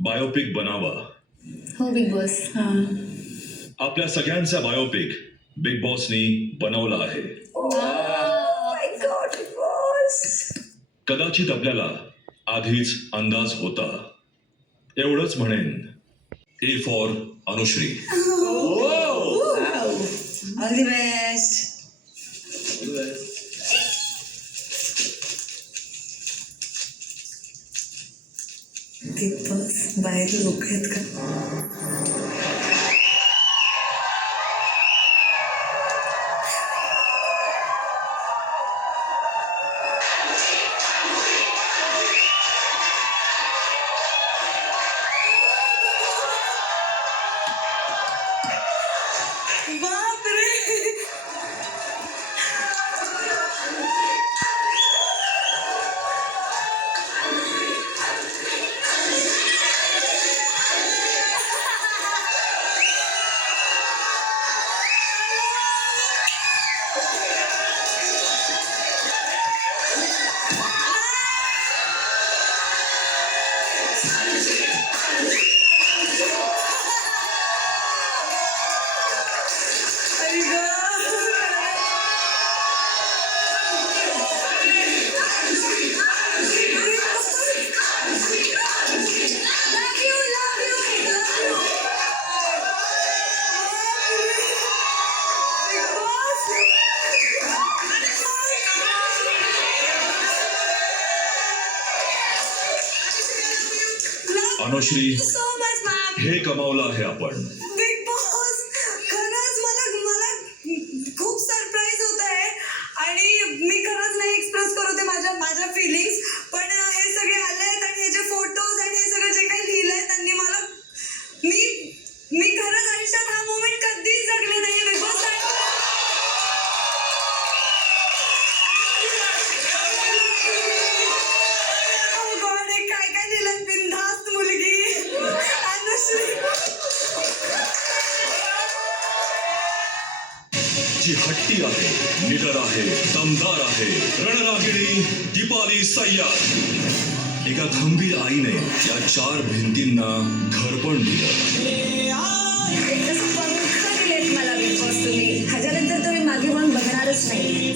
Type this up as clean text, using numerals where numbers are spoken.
Biopic बनावा. हो big boss. आपल्या सगळ्यांचा बायोपिक बिग बॉसनी बनवला आहे. कदाचित आपल्याला आधीच अंदाज होता. एवढंच म्हणेन, A for Anushree. All the best. Bigg Boss बाहेर लोक आहेत का? बापरे. आई अनुश्री, सो मच मॅम. हे कमावलं आहे आपण. बिग बॉस खरंच मला खूप सरप्राईज होत आहे आणि मी खरंच नाही एक्सप्रेस करते माझ्या फिलिंग्स. पण हे सगळे आले आहेत आणि हे जे फोटोज आणि हे सगळं जे काही लिहिलंय त्यांनी मला मी खरंच आयुष्यात हा मोमेंट कधीच जगले नाही. बिग बॉस गॉड, हे काय काय लिहिलंय. बिनधास्त मुलगी अनुश्री. जी हट्टी आहे, निडर आहे, दमदार आहे, रणरागिणी दीपाली सय्यद. एका खंबीर आईने या 4 भिंतींना घर पण दिलं. मला बिग बॉस तुम्ही ह्याच्यानंतर तुम्ही मागे म्हणून बघणारच नाही.